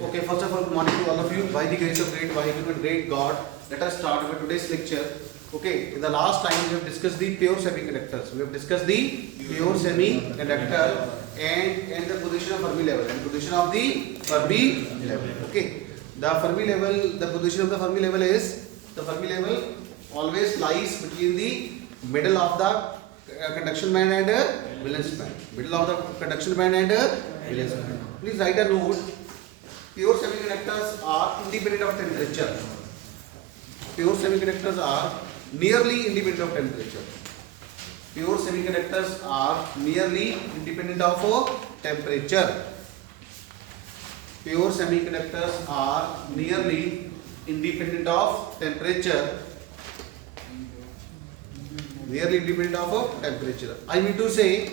Okay, first of all, good morning to all of you. By the grace of great Vaheguru and great God, let us start with today's lecture. Okay, in the last time we have discussed the pure semiconductors. We have discussed the pure semiconductor and the position of Fermi level and position of the Fermi level. Okay, the Fermi level, the position of the Fermi level is the Fermi level always lies between the middle of the conduction band and valence band. Middle of the conduction band and valence band. Please write a note. Pure semiconductors are independent of temperature. Pure semiconductors are nearly independent of temperature. Pure semiconductors are nearly independent of temperature. Pure semiconductors are nearly independent of temperature. Nearly independent of temperature. I mean to say,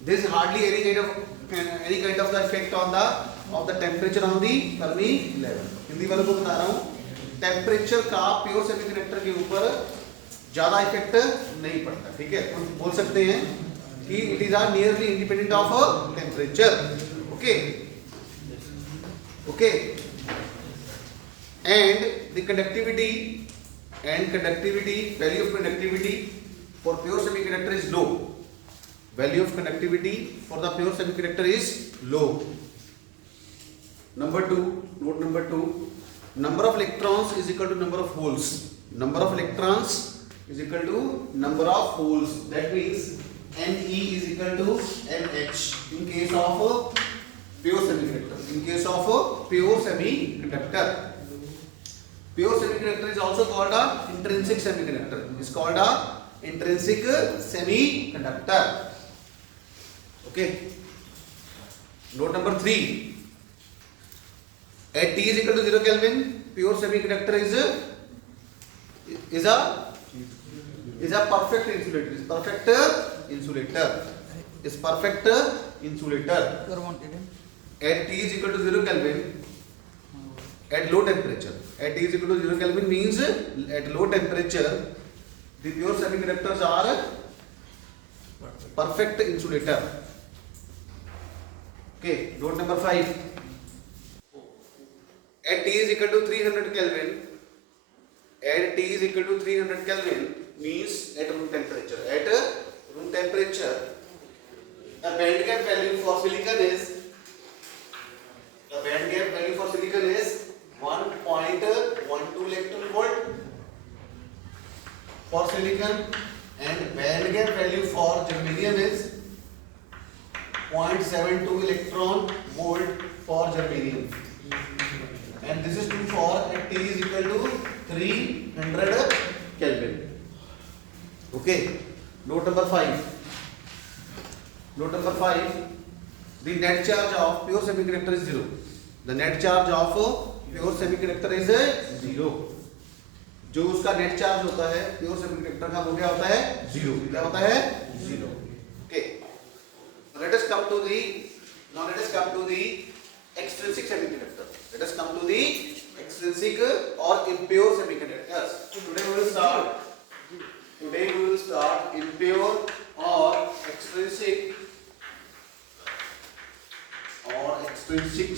there is hardly any kind of the effect on the temperature on the Fermi level. Hindi वालों को बता रहा हूँ, temperature का pure semiconductor के ऊपर ज्यादा effect नहीं पड़ता. ठीक है, हम बोल सकते हैं कि it is are nearly independent of temperature. Okay okay and the conductivity value of conductivity for pure semiconductor is low. Value of conductivity for the pure semiconductor is low. Number 2, note number 2, number of electrons is equal to number of holes. Number of electrons is equal to number of holes. That means Ne is equal to Nh in case of pure semiconductor. In case of pure semiconductor. Pure semiconductor is also called a intrinsic semiconductor. It is called a intrinsic semiconductor. Okay. Note number 3. At T is equal to 0 Kelvin, pure semiconductor is a perfect insulator. Is perfect insulator. Is perfect insulator. At T is equal to 0 Kelvin, at low temperature. At T is equal to 0 Kelvin means at low temperature, the pure semiconductors are perfect insulator. Okay, note number 5. At T is equal to 300 Kelvin, at T is equal to 300 Kelvin means at room temperature. At room temperature, the band gap value for silicon is 1.12 electron volt for silicon, and band gap value for germanium is 0.72 electron volt for germanium, and this is true for at T is equal to 300 Kelvin. Okay, note number 5. Note number 5. The net charge of pure semiconductor is 0. The net charge of pure semiconductor is 0. जो उसका net charge होता है pure semiconductor का वो क्या होता है 0. क्या होता है 0. Okay. Let us come to the extrinsic semiconductor. Let us come to the extrinsic or impure semiconductors. Today we will start impure or extrinsic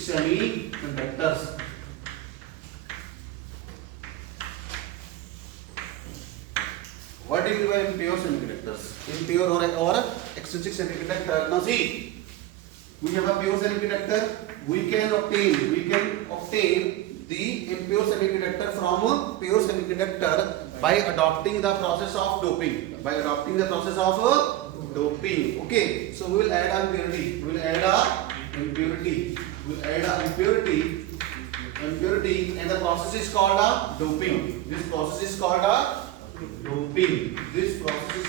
semiconductors. What do you mean by impure semiconductors? Impure or extrinsic semiconductor. Now see, we have a pure semiconductor. We can obtain the impure semiconductor from pure semiconductor by adopting the process of doping. Okay, so we will add a impurity. And the process is called a doping. This process is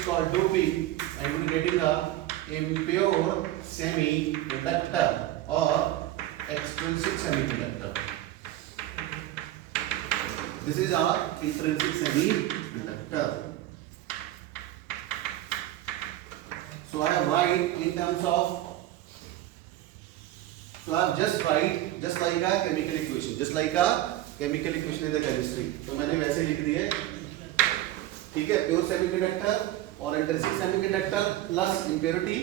called doping, and we are getting a impure semiconductor or extrinsic semiconductor. This is our intrinsic semiconductor. So I have just like a chemical equation, in the chemistry. तो मैंने वैसे लिख दी है. ठीक है, pure semiconductor और intrinsic semiconductor plus impurity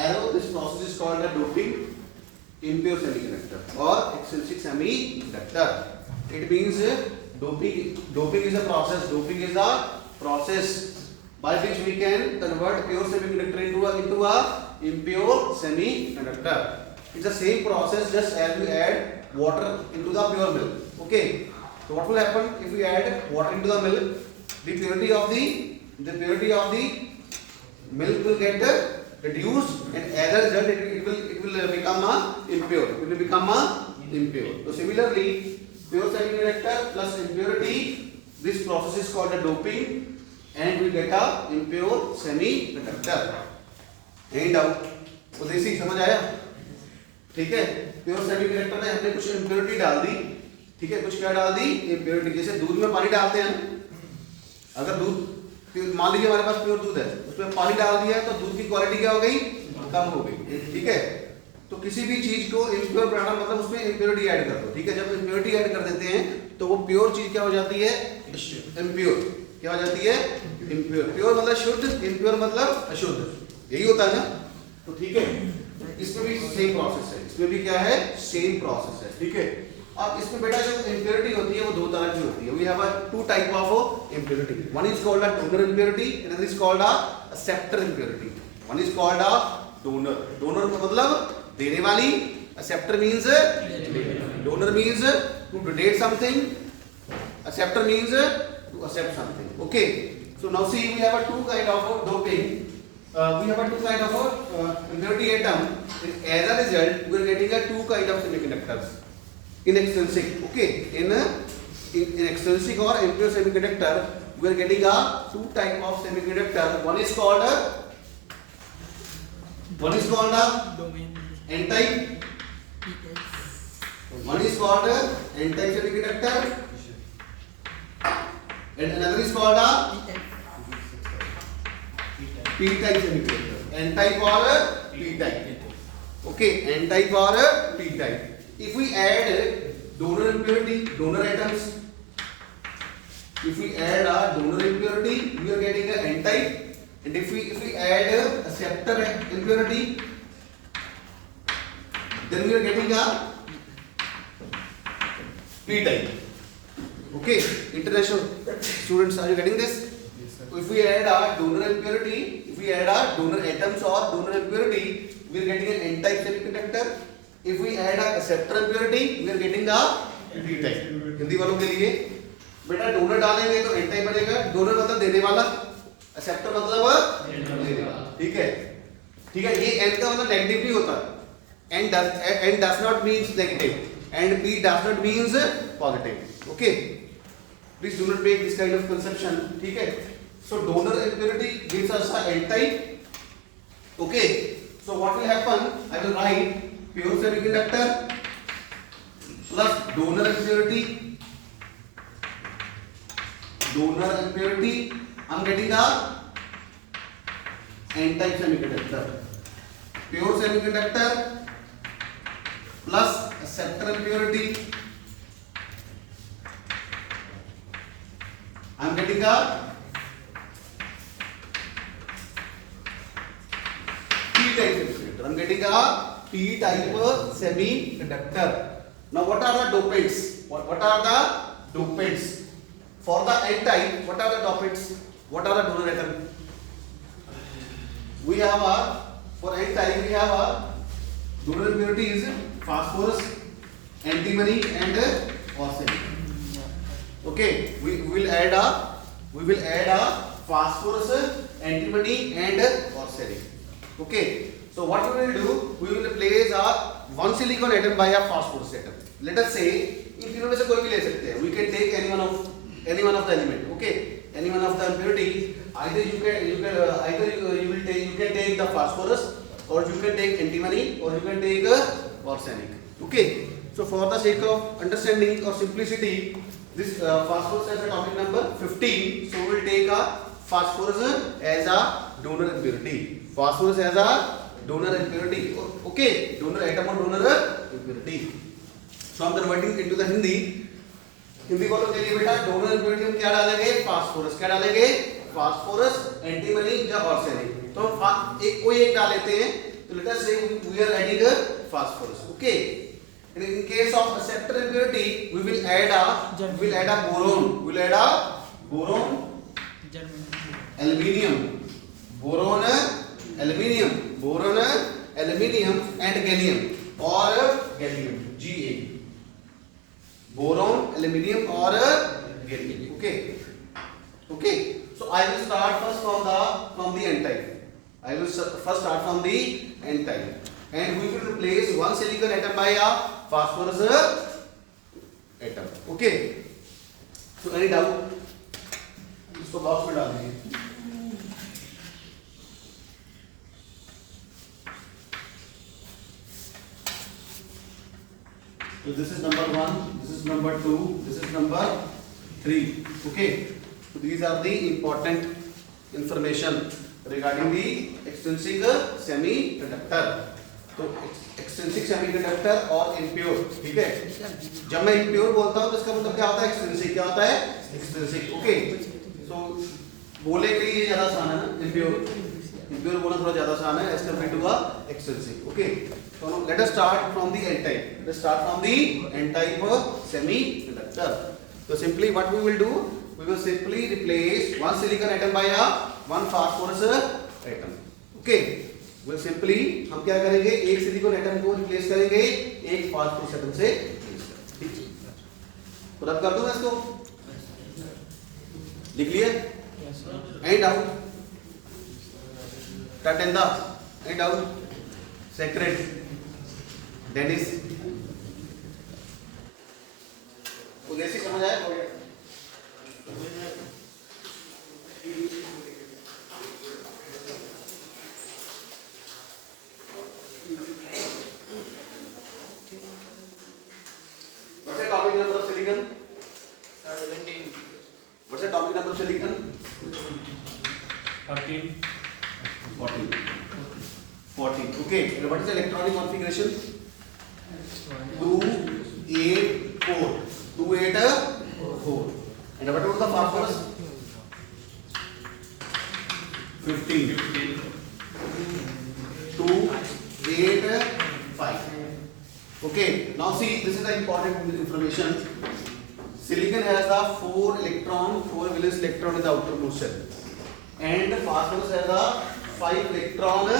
arrow. This process is called the doping. impure semiconductor or extrinsic semiconductor. It means doping is a process by which we can convert pure semiconductor into a impure semiconductor. It's the same process just as we add water into the pure milk. Okay, so what will happen if we add water into the milk? The purity of the milk will get reduced, and as a result it will become impure. It will become impure. So similarly, pure semiconductor plus impurity, this process is called a doping, and we get a impure semiconductor. And out उद्देश्य समझ आया? ठीक है, pure semiconductor में हमने कुछ impurity डाल दी, ठीक है, कुछ क्या डाल दी? इम्प्योरिटी। जैसे दूध में पानी डालते हैं, अगर दूध मान लीजिए हमारे पास प्योर दूध है, उसमें पानी डाल दिया तो दूध की क्वालिटी क्या हो गई? कम हो गई। ठीक है, तो किसी भी चीज को इम्प्योर बनाना मतलब उसमें इम्प्योरिटी ऐड कर दो। ठीक है, जब इम्प्योरिटी ऐड कर देते हैं तो वो प्योर चीज क्या हो जाती है? इम्प्योर। क्या हो जाती है? इम्प्योर। प्योर मतलब शुद्ध, इम्प्योर मतलब अशुद्ध, यही होता है ना? तो ठीक है, इसमें भी सेम प्रोसेस है, इसमें भी क्या है? सेम प्रोसेस है। ठीक है, अब इसमें बेटा जो इम्प्योरिटी होती है वो दो तरह की होती है। We have two type of impurity. One is called a donor impurity, another is called a acceptor impurity. One is called a donor. Donor का मतलब देने वाली, acceptor means donor means to donate something, acceptor means to accept something. Okay, so now see we have a two kind of doping. We have a two kind of impurity atom. As a result, we are getting a two kind of semiconductors in extrinsic. Okay, in extrinsic or impure semiconductor, we are getting a two type of semiconductor. One is called n-type. One is called n-type semiconductor, and another is called p-type semiconductor. n-type or p-type. Okay, n-type or p-type. If we add donor impurity, donor atoms, if we add a donor impurity, we are getting a n-type, and if we add acceptor impurity, then we are getting a p-type. Okay, international students, are you getting this? If we add a donor impurity, if we add a donor atoms or donor impurity, we are getting an n-type semiconductor. If we add a acceptor impurity, we are getting a p-type. Hindi वालों के लिए बेटा donor डालेंगे तो n-type बनेगा। Donor मतलब देने वाला, acceptor मतलब लेने वाला। ठीक है, ठीक है, ये n का मतलब नेगेटिव भी होता है। n does not means negative and p does not means positive. Okay, please do not make this kind of conception. ठीक है, so donor impurity gives us a n-type. Okay, so what will happen? I will write pure semiconductor plus donor impurity. Donor impurity, I'm getting a n-type semiconductor. Pure semiconductor plus acceptor impurity, I'm getting a p-type semiconductor. I'm getting a p-type semiconductor. Now what are the dopants? What are the dopants? For the n-type, what are the dopants? What are the donor atom? We have for n-type we have donor impurity is phosphorus, antimony and arsenic. Okay, we will add a phosphorus, antimony and arsenic. Okay, so what we will do, we will place one silicon atom by a phosphorus atom. Let us say इन तीनों में से कोई भी ले सकते हैं. We can take any one of the element. Okay, any one of the impurity. Either you can take the phosphorus, or you can take antimony, or you can take arsenic. Okay, so for the sake of understanding or simplicity, this phosphorus has atomic number 15. So we will take a phosphorus as a donor impurity. Phosphorus as a donor impurity. Okay, donor atom or donor impurity. So I'm converting into the Hindi. Hindi बोलो के लिए बेटा donor impurity हम क्या डालेंगे? Phosphorus. क्या डालेंगे? Phosphorus, antimony या आर्सेनिक। तो कोई एक डाल लेते हैं, So let us say we are adding a phosphorus. Okay. And in case of acceptor impurity, we will add a boron. We will add a boron, aluminium, boron, aluminium, boron, aluminium, and gallium or gallium, Ga. Boron, aluminium or gallium. Okay. Okay. So I will start first from the n type. I will first start from the n type, and we will replace one silicon atom by a phosphorus atom. Okay. So any doubt? इसको box में डाल दीजिए. So this is number 1, this is number 2, this is number 3. Okay. So these are the important information regarding the extrinsic semiconductor. तो extrinsic semiconductor और impure, ठीक है. जब मैं impure बोलता हूँ तो इसका मतलब क्या होता है? extrinsic. क्या होता है? extrinsic. Okay. So बोले के लिए ज़्यादा आसान है ना impure बोलना थोड़ा ज़्यादा आसान है as compared to extrinsic. Okay. So now let us start from the n type. Let us start from the n type semiconductor. So simply what we will do? We will simply replace one silicon atom by one phosphorus atom. Okay. We'll simply हम क्या करेंगे? एक silicon atom को replace करेंगे एक phosphorus atom से. ठीक है. तो रब कर दूं मैं इसको. लिख लिया? Any doubt? Tatenda? Any doubt? Sacred? Dennis? Udeshi समझ आया? हो गया. What's the atomic number of silicon? 17. What's the atomic number of silicon? 13. 14. 14. Okay. And what is the electronic configuration? 2, 8, 4. 2, 8, 4. And what about the phosphorus? 15. 2, 8, 5. Okay. Now see, this is the important information. Silicon has the 4 valence electron in the outermost shell, and phosphorus has the 5 electron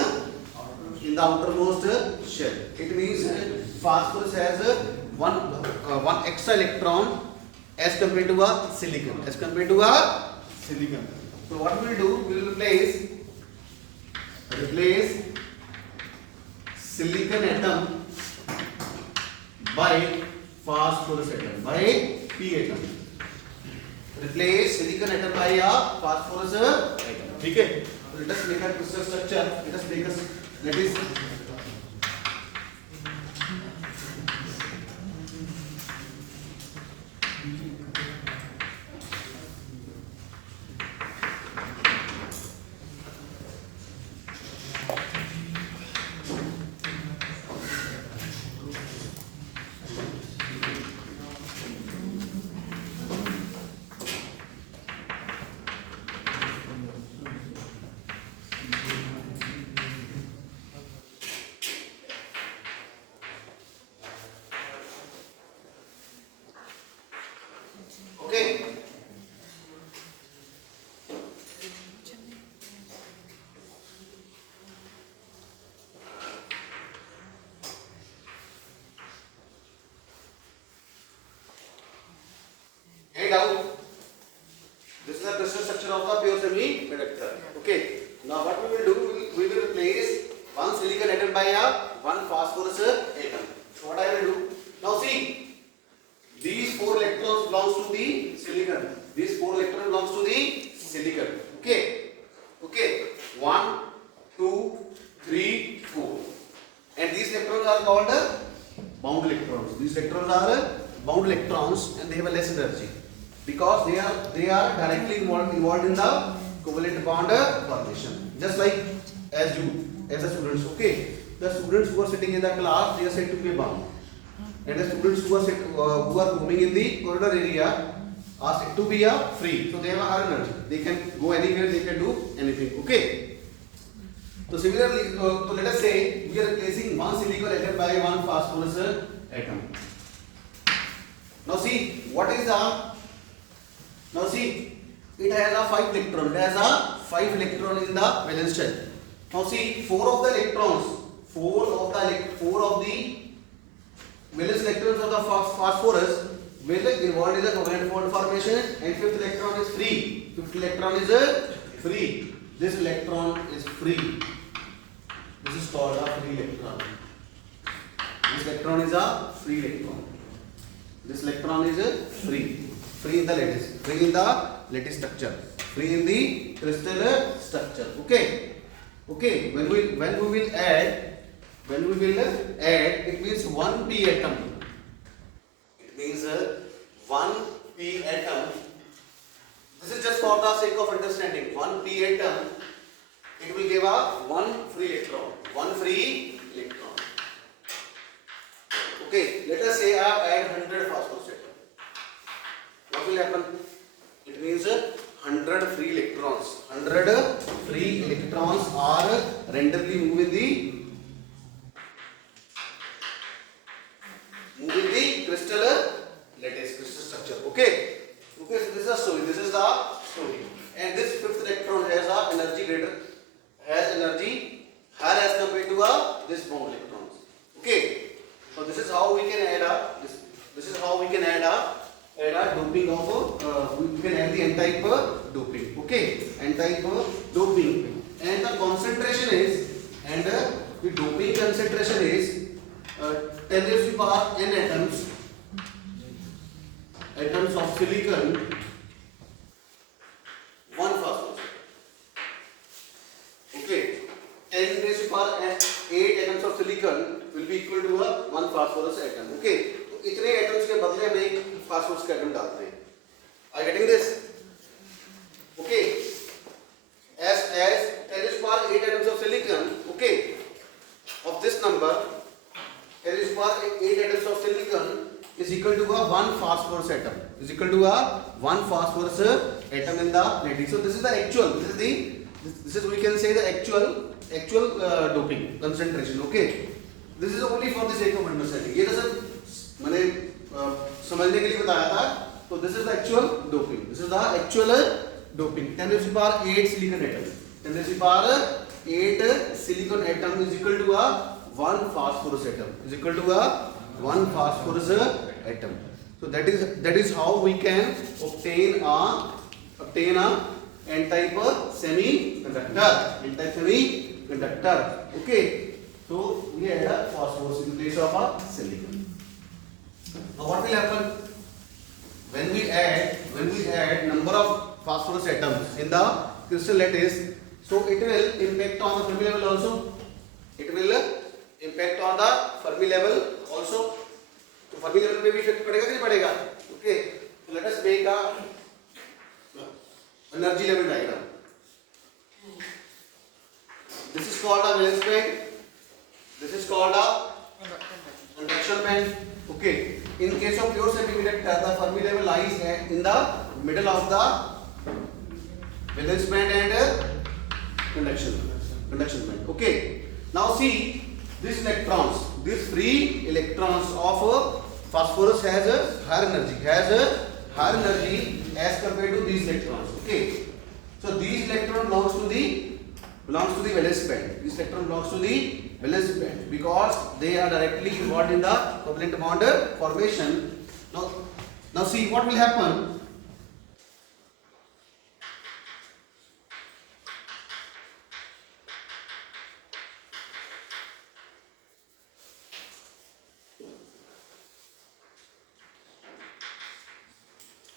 in the outermost shell. It means phosphorus has one extra electron as compared to a silicon. So what we will do? We will replace silicon atom by phosphorus atom, by P atom. Replace silicon atom by a phosphorus atom. ठीक है? So let us make a crystal structure. That is okay. Any doubt? This is the crystal structure of the pure semiconductor. Okay. Now what we will do? We will replace one silicon atom by one phosphorus atom. So what I will do? Now see, these 4 electrons belongs to the silicon. Okay. 1, 2, 3, 4. And these electrons are called bound electrons. These electrons are bound electrons, and they have a less energy because they are directly involved in the covalent bond formation. Just like as the students. Okay. The students who are sitting in the class, they are said to be bound. And the students who are roaming in the corridor area are said to be free. So they have a higher energy. They can go anywhere, they can do anything. Okay. So similarly, so let us say we are replacing one silicon atom by one phosphorus atom. Now see what is the, now see it has a 5 electron. It has a 5 electron in the valence shell. Now see four of the valence electrons of the phosphorus will involved in the covalent bond formation, and fifth electron is free. Fifth electron is free. This electron is free. This is called a free electron. This electron is a free electron. This electron is free. Free in the lattice. Free in the lattice structure. Free in the crystal structure. Okay. Okay. When we will add, it means 1p atom. It means 1p atom. This is just for the sake of understanding. 1p atom. It will give a one free electron. One free electron. Okay. Let us say I add 100 phosphorus atom. What will happen? It means 100 free electrons. 100 free electrons are randomly moved in the crystal lattice, crystal structure. Okay. Okay. So this is the story. This is the story. And this fifth electron has a energy higher as compared to this bound electrons. Okay. So this is how we can add a this is how we can add a doping of we can add the n-type doping. Okay, n-type doping, and the concentration is, and the doping concentration is 10 raised to the power n atoms of silicon, 1 phosphorus. Okay, 10 raised to the power 8 atoms of silicon will be equal to 1 phosphorus atom. Okay, तो इतने atoms के बदले में एक phosphorus का atom डालते हैं. Are you getting this? Okay, as 10 raised to the power 8 atoms of silicon. Okay, of this number, 10 raised to the power 8 atoms of silicon is equal to 1 phosphorus atom. Is equal to 1 phosphorus atom in the lattice. So this is the actual. This is we can say the actual doping concentration. Okay, this is only for the sake of understanding. ये तो sir मैंने समझने के लिए बताया था. So this is the actual doping. This is the actual doping. 10 raised to the power 8 silicon atom. 10 raised to the power 8 silicon atom is equal to 1 phosphorus atom. Is equal to 1 phosphorus atom. So that is how we can obtain a n-type semiconductor. N-type semiconductor. Okay. So we add a phosphorus in place of a silicon. Now what will happen when we add number of phosphorus atoms in the crystal lattice? So it will impact on the Fermi level also. It will impact on the Fermi level also. तो Fermi level पे भी effect पड़ेगा कि नहीं पड़ेगा? Okay. So let us make a energy level diagram. This is called a valence band. This is called a conduction band. Okay. In case of pure semiconductor, the Fermi level lies in the middle of the valence band and conduction band. Okay. Now see these electrons, these free electrons of phosphorus has a higher energy as compared to these electrons. Okay. So these electron belongs to the valence band. This electron belongs to the valence band because they are directly involved in the covalent bond formation. Now see what will happen.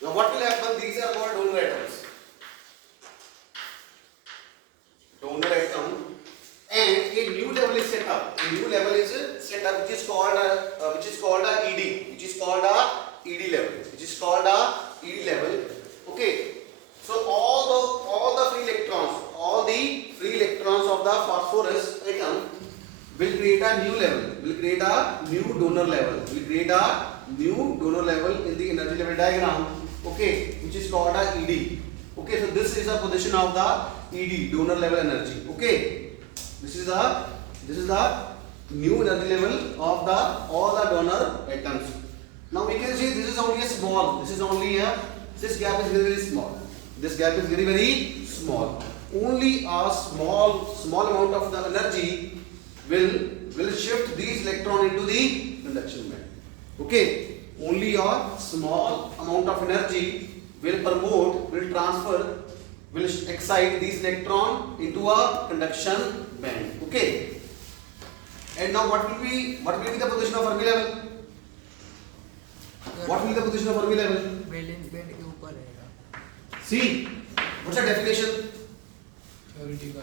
Now what will happen? These are called donor atoms. Donor atom, and a new level is set up. A new level is set up which is called a ED. Which is called a ED level. Which is called a ED level. Okay. So all the free electrons of the phosphorus atom will create a new level. Will create a new donor level. Will create a new donor level in the energy level diagram. Okay, which is called a ED. Okay, so this is the position of the ED, donor level energy. Okay, This is the new energy level of the all the donor atoms. Now we can see this is only a small. This gap is very small. This gap is very small. Only a small amount of the energy will shift these electron into the conduction band. Okay, only a small amount of energy will transfer, will excite these electron into a conduction band. Okay, and now what will be the position of Fermi level? What will be the position of Fermi level? Valence band के ऊपर रहेगा See, what's the definition? theoretical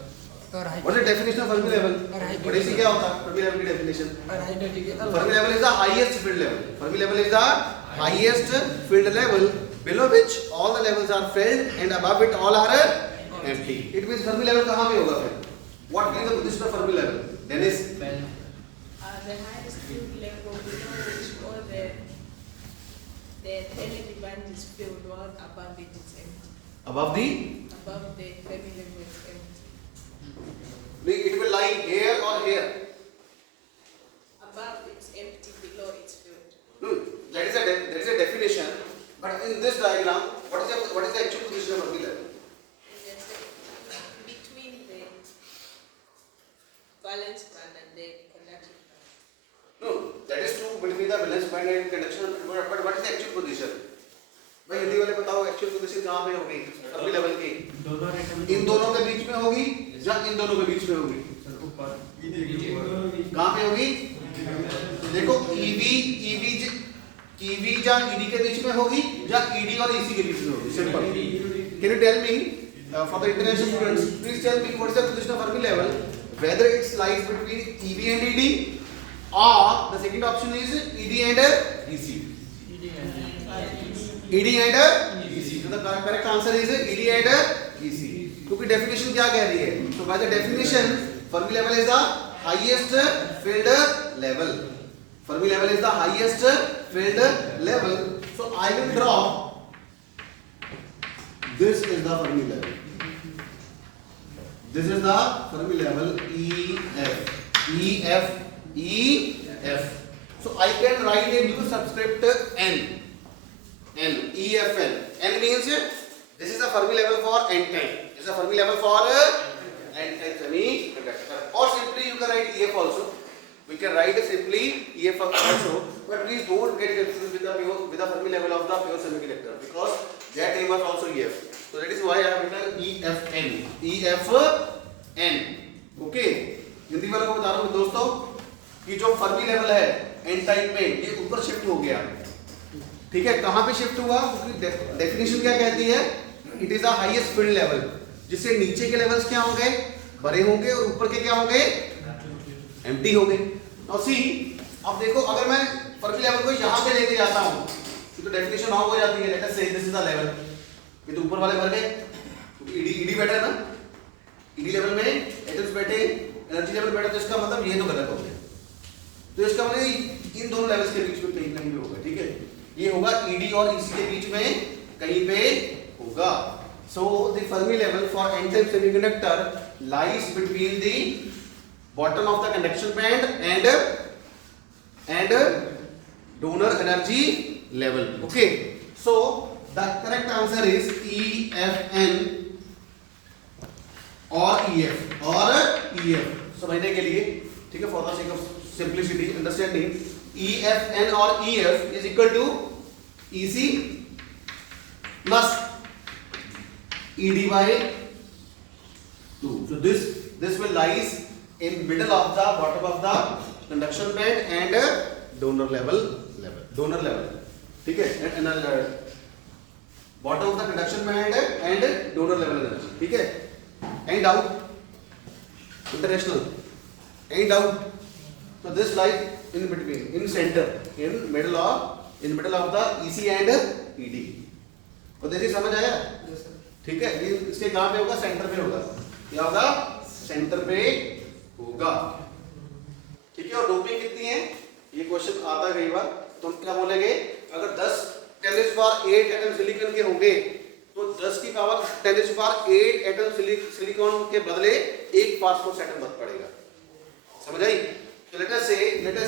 और What's the definition of Fermi level? और high What is क्या होता है Fermi level की definition? Energy के Fermi level is the highest field level. Fermi level is the highest field level below which all the levels are filled and above it all are empty. It means Fermi level कहाँ पे होगा फिर? What will be the position of Fermi level? Dennis? The highest field level below which all the energy band is filled, while above it is empty. Above the? Above the Fermi level is empty. It will lie here or here. Above it's empty, below it's filled. No, that is a definition. But in this diagram, what is the actual position of Fermi level? Between the valence band and the conduction band. No, that is true between the valence band and conduction. But what is the actual position? भाई हिंदी वाले बताओ actual position कहाँ पे होगी Fermi level की? इन दोनों के बीच में होगी या इन दोनों के बीच में होगी? कहाँ पे होगी? देखो EV या ED के बीच में होगी या ED और EC के बीच में होगी? Simple. Can you tell me for the international students? Please tell me what is the position of Fermi level? Whether it lies between EV and ED, or the second option is ED and EC. ED and EC. So the correct answer is ED and EC. क्योंकि definition क्या कह रही है? So by the definition, Fermi level is the highest field level. Fermi level is the highest field level. So I will draw. This is the Fermi level. This is the Fermi level EF. So I can write a new subscript N. EFN. N means this is the Fermi level for N-type. This is the Fermi level for N-type semiconductor. Or simply you can write EF also. We can write simply EF also. But please don't get confused with the Fermi level of the pure semiconductor because that name was also EF. So that is why I have written EFN. EFN. Okay. Hindi वालों को बता रहा हूँ दोस्तों कि जो Fermi level है N-type में ये ऊपर शिफ्ट हो गया. ठीक है, कहाँ पे शिफ्ट हुआ? क्योंकि डेफिनेशन क्या कहती है? It is the highest field level, जिससे नीचे के लेवल्स क्या होंगे? भरे होंगे और ऊपर के क्या होंगे? एम्प्टी होंगे. नाउ सी, अब देखो अगर मैं फर्मी लेवल को यहाँ पे लेके जाता हूँ तो डेफिनेशन ऑफ हो जाती है. लेट अस से दिस इज द लेवल. ये तो ऊपर वाले भर गए क्योंकि ईडी बैठा है ना. ईडी लेवल में एटम्स बैठे, एनर्जी लेवल बैठा, तो इसका मतलब ये तो गलत हो गया. तो इसका मतलब इन दोनों लेवल्स के बीच में कहीं कहीं पे होगा. ठीक है, ये होगा ईडी और ईसी के बीच में कहीं पे होगा. So the Fermi level for N-type semiconductor lies between the bottom of the conduction band and donor energy level. Okay, so the correct answer is EFN or EF. समझने के लिए, ठीक है, for the sake of simplicity understanding, EFN or EF is equal to EC plus ED by 2. So this will lies in middle of the bottom of the conduction band and donor level. ठीक है, and bottom of the conduction band and donor level energy. ठीक है, and out international and out. So this lies in between, in center, in middle of the EC and ED. और देखिए समझ आया? ठीक है, ये इसके कहाँ पे होगा? सेंटर पे होगा. क्या होगा? सेंटर पे होगा. ठीक है, और डोपिंग कितनी है? ये क्वेश्चन आता है कई बार. तो हम क्या बोलेंगे? अगर 10 10⁸ एटम सिलिकॉन के होंगे तो 10 की पावर 8 एटम सिलिकॉन के बदले एक फास्फोरस एटम बच पड़ेगा। समझ आई? तो लेट अस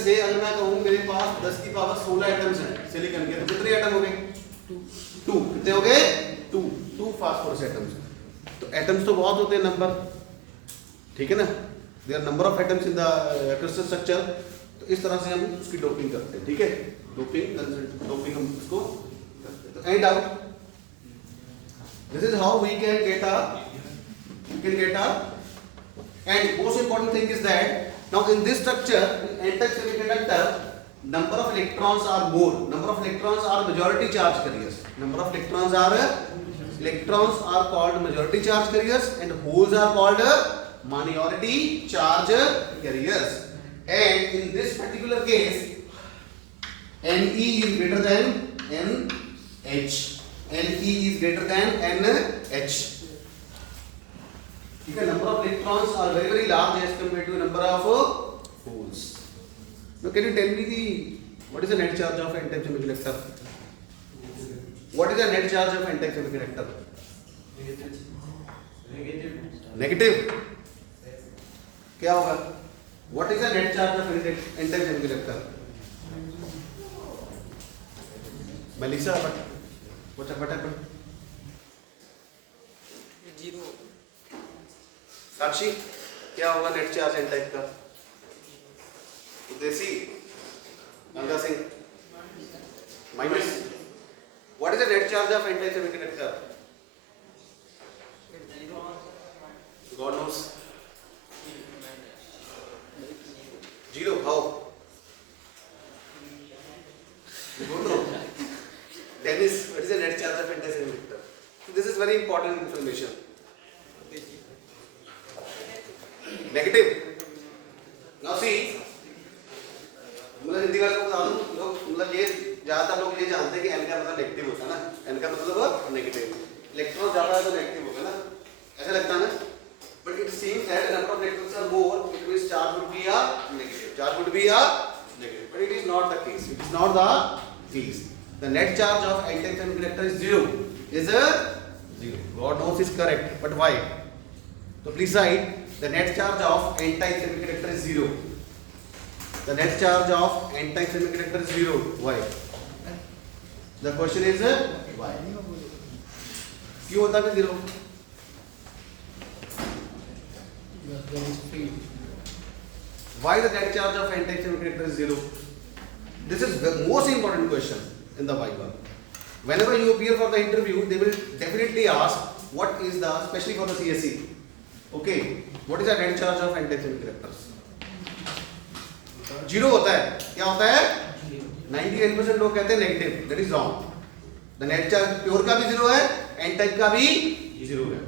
से अगर मैं कहूं मेरे पास 10 की पावर 16 एटम्स हैं सिलिकॉन के, तो कितने एटम हो गए? 2। कितने हो गए? 2 फास्फोरस एटम्स। तो एटम्स तो बहुत होते हैं नंबर, ठीक है ना? There number of atoms in the crystal structure. तो इस तरह से हम उसकी डोपिंग करते हैं, ठीक है? डोपिंग हम उसको करते हैं। तो and out, this is how we can get a and most important thing is that now in this structure in n-type semiconductor number of electrons are more, number of electrons are majority charge carriers, number of electrons are called majority charge carriers and holes are called minority charge carriers, and in this particular case Ne is greater than NH, Ne is greater than NH. ठीक है? Number of electrons are very large as compared to number of holes. Now can you tell me what is the net charge of n-type semiconductor? What is the net charge of n-type semiconductor? Negative. क्या होगा? What is the net charge of n-type semiconductor? Melissa, what happened? Zero. Sakshi, क्या होगा net charge N type का? देसी, Ganga Singh, minus. What is the net charge of N type semiconductor? God knows. Zero. How? You don't know. Dennis, what is the net charge of n type semiconductor? So this is very important information. Negative. Now see, मतलब हिंदी वाले को बता दूं, लोग मतलब ये ज्यादातर लोग ये जानते हैं कि n का मतलब नेगेटिव होता है ना, n का मतलब नेगेटिव। इलेक्ट्रॉन ज्यादा है तो नेगेटिव होगा ना, ऐसा लगता है ना? But it seems that number of electrons are more, it means charge would be a negative. Charge would be a negative. But it is not the case. It is not the case. The net charge of n-type semiconductor is 0. Is a 0. God knows is correct, but why? So please write the net charge of n-type semiconductor is 0. The net charge of n-type semiconductor is 0. Why? The question is why? क्यों होता है 0? Why the net charge of n-type semiconductor is 0? This is the most important question in the Viva. Whenever you appear for the interview, they will definitely ask what is the, especially for the CSE. Okay, what is the net charge of n-type semiconductors? 0 होता है। क्या होता है? 99% लोग कहते हैं negative. That is wrong. The net charge pure का भी 0 है, n-type का भी 0 है।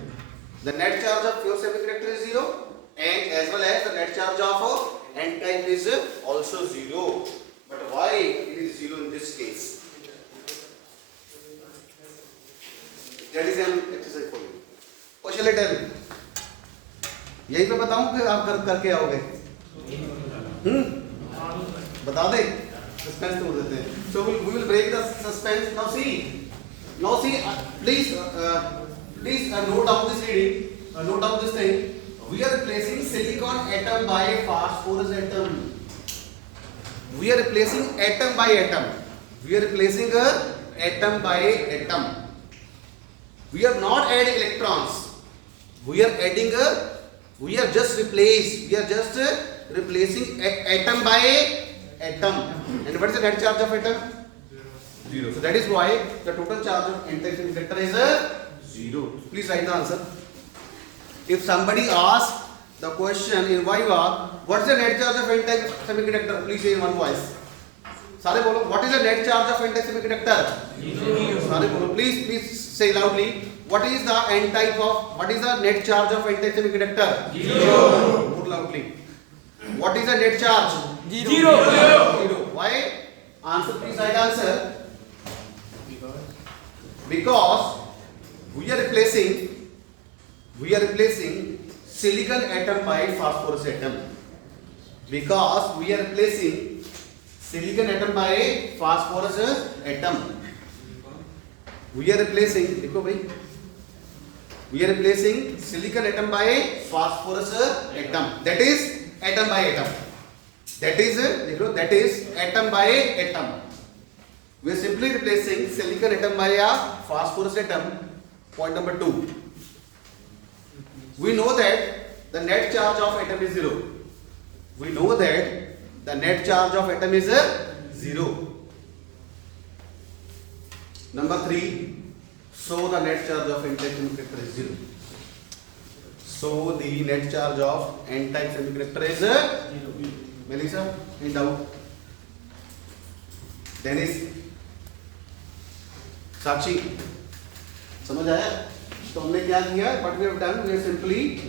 The net charge of pure semiconductor is 0, and as well as the net charge of n-type is also 0. But why it is 0 in this case? That is an exercise for you. Or shall I tell? यही पे बताऊं कि आप करके आओगे? बता दे, suspense तोड़ देते हैं। So we will break the suspense. Now see, please note down this reading. Note down this thing. We are replacing silicon atom by phosphorus atom. We are replacing atom by atom. We are replacing atom by atom. We are not adding electrons. We are just replacing atom by atom. And what is the net charge of atom? 0. So that is why the total charge of n-type semiconductor is 0. Please write the answer. If somebody asks the question in Viva, what is the net charge of n-type semiconductor? Please say in one voice. सारे बोलो, what is the net charge of n-type semiconductor? 0. सारे बोलो, please say loudly. What is the net charge of n-type semiconductor? 0. More loudly. What is the net charge? 0. Why? Answer, please write answer. Because we are replacing silicon atom by phosphorus atom. Because we are replacing silicon atom by phosphorus atom. We are replacing, देखो भाई, We are replacing silicon atom by phosphorus atom. That is atom by atom. That is that is atom by atom. We are simply replacing silicon atom by a phosphorus atom. Point number 2. We know that the net charge of atom is 0. We know that the net charge of atom is 0. Number 3. So the net charge of n-type semiconductor is 0. So the net charge of n-type semiconductor is 0. Melissa, any doubt? Dennis, Sakshi, समझ आया? तो हमने क्या किया? What we have done? We are simply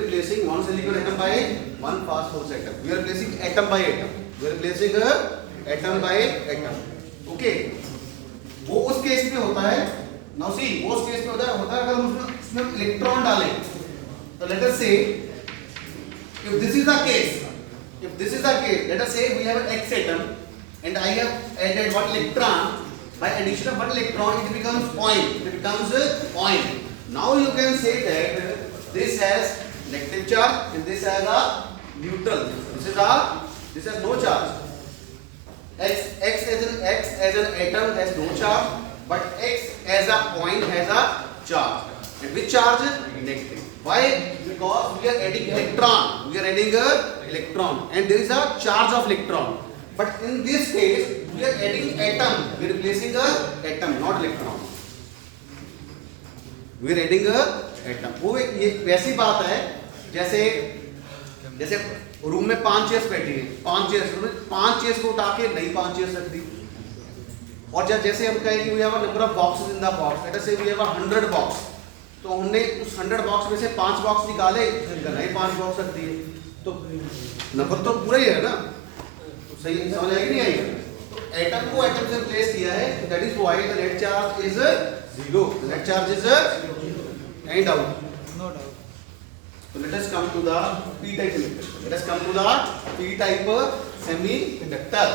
replacing one silicon atom by one phosphorus atom. We are replacing atom by atom. We are replacing atom by atom. Okay. वो उस case में होता है. Now see, वो उस case में होता है अगर हम उसमें इलेक्ट्रॉन डालें. तो let us say, if this is the case, let us say we have an X atom and I have added one electron. By addition of one electron, it becomes point. It becomes a point. Now you can say that this has negative charge and this has a neutral. This has no charge. X as an atom has no charge, but X as a point has a charge. And which charge? Negative. Why? Because we are adding electron. We are adding a electron, and there is a charge of electron. But in this case, we are adding atom. We are replacing a atom, not electron. We are adding a atom. वो ये वैसी बात है जैसे room में 5 chairs बैठी हैं, 5 chairs को उठा के नई 5 चेयर्स रख दी. और जैसे हम कहें कि we have a number of boxes in the box. Let us say we have 100 box. तो हमने उस 100 बॉक्स में से 5 बॉक्स निकाले, नए 5 बॉक्स रख दिए. तो नंबर तो पूरा ही है ना. सही समझ आएगी नहीं आएगी? तो एटम को एटम से रिप्लेस किया है. That is why the net charge is 0. The net charge is any doubt? No doubt. So let us come to the p type semiconductor. Let us come to the p type semiconductor.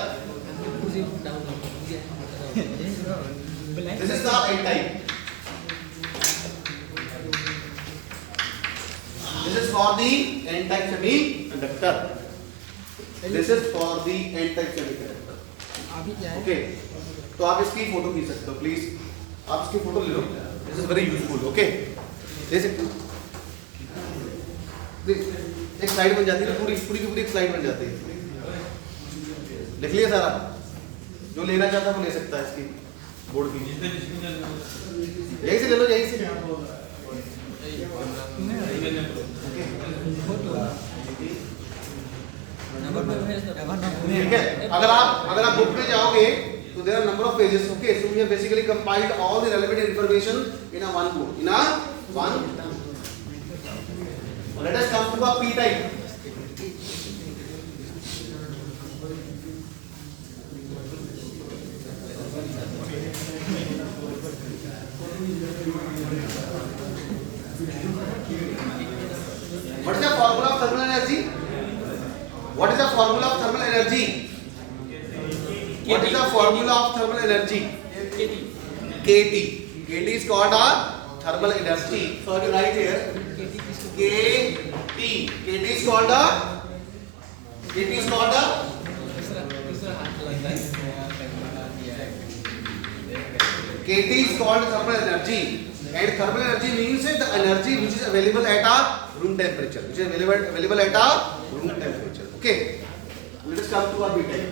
This is the n type. This is for the n type semiconductor. This is for the n-type semiconductor. अभी क्या है? Okay. तो आप इसकी photo खींच सकते हो, please. आप इसकी फोटो ले लो. This is very useful. Okay. ले सकते हो. एक स्लाइड बन जाती है, पूरी की पूरी एक स्लाइड बन जाती है. लिख लिया सारा. जो लेना चाहता है वो ले सकता है इसकी बोर्ड की. यही से ले लो, यही से. ठीक है. अगर आप बुक में जाओगे तो there are number of pages. Okay. So we have basically compiled all the relevant information in a one book. Let us come to a p type. What is the formula of thermal energy? What is the formula of thermal energy? What is the formula of thermal energy? KT. KT is called a thermal energy. So you write here KT. KT is called a KT is called thermal energy. And thermal energy means the energy which is available at a room temperature. Which is available at a room temperature. Okay. Let us come to our B type.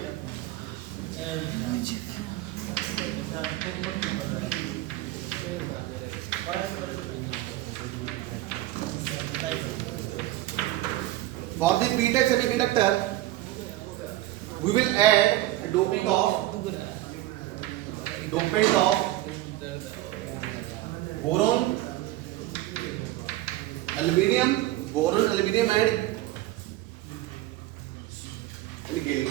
For the p type semiconductor, we will add a dopant of boron, aluminium, and gallium.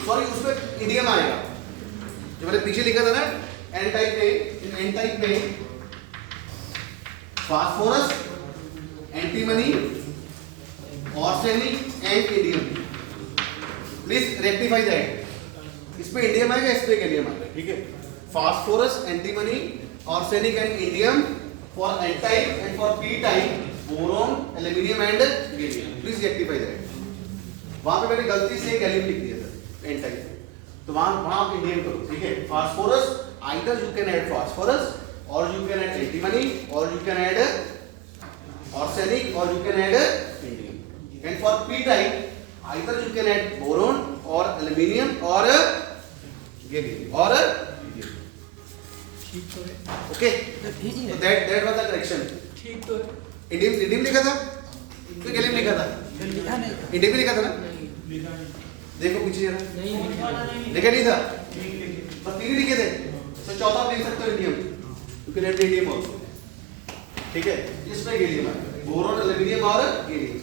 Sorry, उसमें indium आएगा. जो मैंने पीछे लिखा था ना, n type में phosphorus, antimony, arsenic and indium. Please rectify that. इसमें इंडियम आएगा, इसमें गैलियम आएगा. ठीक है. Phosphorus, antimony, arsenic and indium for N type and for P type boron, aluminium and gallium. Please rectify that. वहाँ पे मैंने गलती से गैलियम लिख दिया था N type, तो वहाँ आप इंडियन करो, ठीक है. Phosphorus, either you can add phosphorus or you can add antimony or you can add arsenic or you can add indium. And for P type, either you can add boron or aluminium or gallium or lithium. ठीक तो है. Okay, so that was the correction. ठीक तो है. Indium लिखा था तो gallium लिखा था. लिखा नहीं. इंडियम भी लिखा था ना. देखो पीछे जरा. नहीं लिखा. लिखा नहीं था. बस तीन ही लिखे थे. तो चौथा आप लिख सकते हो indium. You can add indium also. ठीक है. इसमें गैलियम है. बोरोन, एल्यूमिनियम और गैलियम.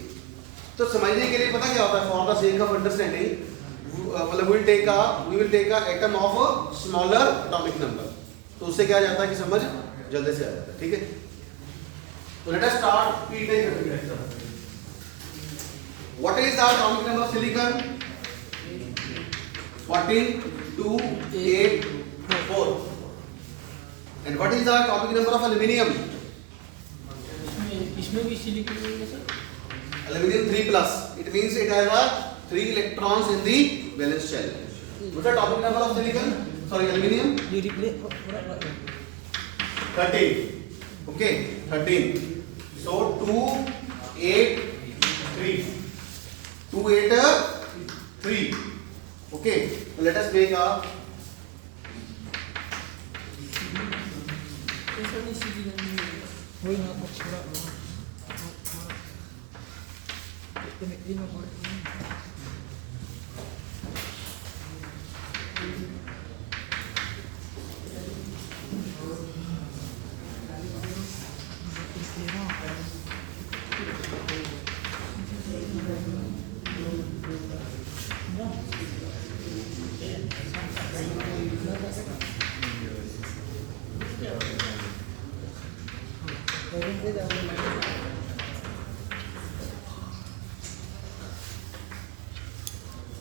तो समझने के लिए पता क्या होता है? For the sake of understanding, मतलब we will take a atom of a smaller atomic number. तो उससे क्या जाता है कि समझ जल्दी से आ जाता है. ठीक है. So let us start P type. What is the atomic number of silicon? 14, 2, 8, 4. And what is the atomic number of aluminium? इसमें भी सिलिकॉन है sir. Aluminium 3 plus. It means it has a 3 electrons in the valence shell. What's the atomic number of silicon? Sorry, aluminium? ये replay 13. Okay, 13. So 2, 8, 3. 2, 8, 3. Okay, so let us make a वही ना थोड़ा दिन में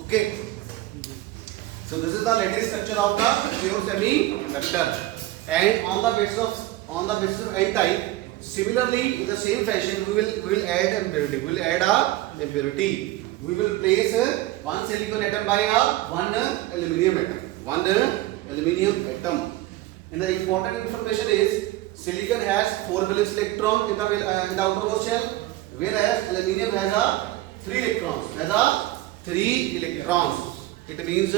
okay. So this is the latest structure of the pure semiconductor, and on the basis of N type, similarly in the same fashion we will add impurity. We will add a impurity. We will place one silicon atom by one aluminium atom. One aluminium atom. And the important information is silicon has 4 valence electron in the outermost shell, whereas aluminium has a 3 electrons. Has a 3 electrons. It means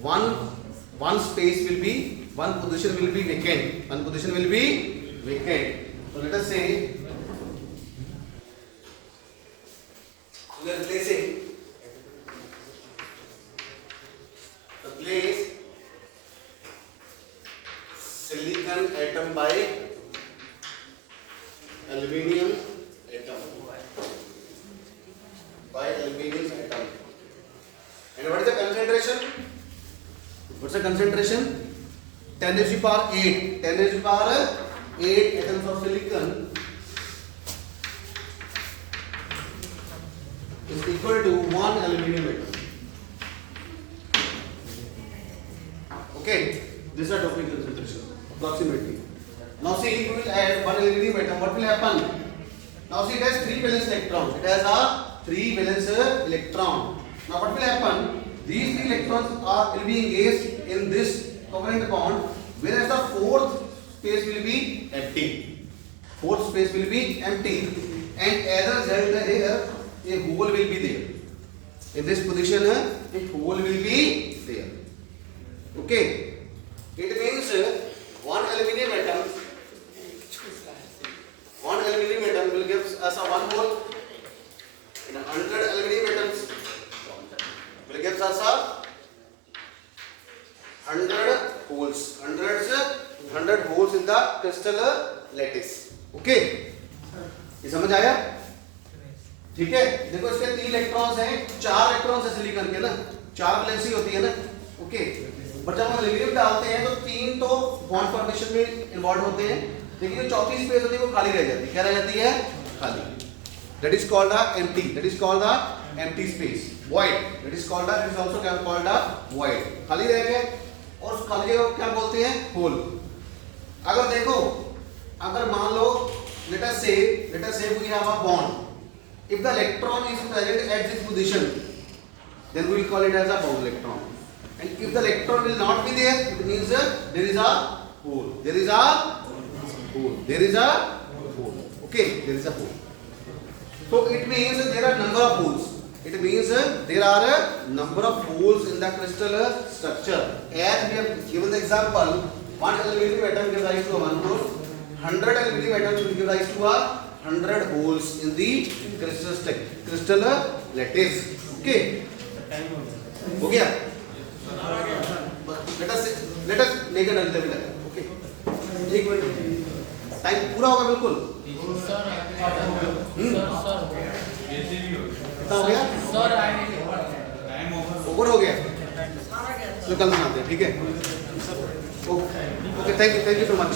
one space will be, one position will be vacant. One position will be vacant. So let us say we are placing the place silicon atom by aluminium atom. By aluminium atom. And what is the concentration? What's the concentration? 10 raised to the power 8. 10 raised to the power 8 atoms of silicon is equal to 1 aluminium atom. Okay, this is a topic concentration approximately. Now see, we will add 1 aluminium atom. What will happen? Now see, it has 3 valence electrons. It has a 3 valence electron. Now what will happen? These 3 electrons will be engaged in this covalent bond, whereas the fourth space will be empty. Fourth space will be empty, and as a result here a hole will be there. In this position a hole will be there. Okay, it means one aluminium atom will give us a 1 hole, and 100 aluminium atoms will give us a 100 holes. 100 holes in the crystal lattice. Okay, ये समझ आया? ठीक है. देखो इसके 3 electrons हैं, 4 electrons है silicon के ना, 4 वैलेंसी होती है ना. ओके, पर जब हम एल्यूमिनियम डालते हैं तो 3 तो बॉन्ड फॉर्मेशन में इन्वॉल्व होते हैं, लेकिन जो चौथी स्पेस होती है वो खाली रह जाती है. क्या रह जाती है? खाली. That is called the empty. That is called the empty space. Void. That is called the. That is also called the void. खाली रह गए और उस खाली जगह को क्या बोलते हैं? होल. अगर देखो अगर मान लो let us say we have a bond. If the electron is present at this position, then we will call it as a bound electron. And if the electron will not be there, it means there is a hole. There is a hole. There is a hole. Okay, there is a hole. So it means there are number of holes. It means there are a number of holes in the crystal structure. As we have given the example, 1 aluminium atom gives rise to a 1 hole. 100 aluminium atoms will give rise to a 100 holes in the crystal lattice. Okay. हो गया? Let us make an example. Okay. एक minute. Time पूरा होगा बिल्कुल. कितना हो गया? Over हो गया. तो कल बनाते हैं. ठीक है. Okay. Thank you so much.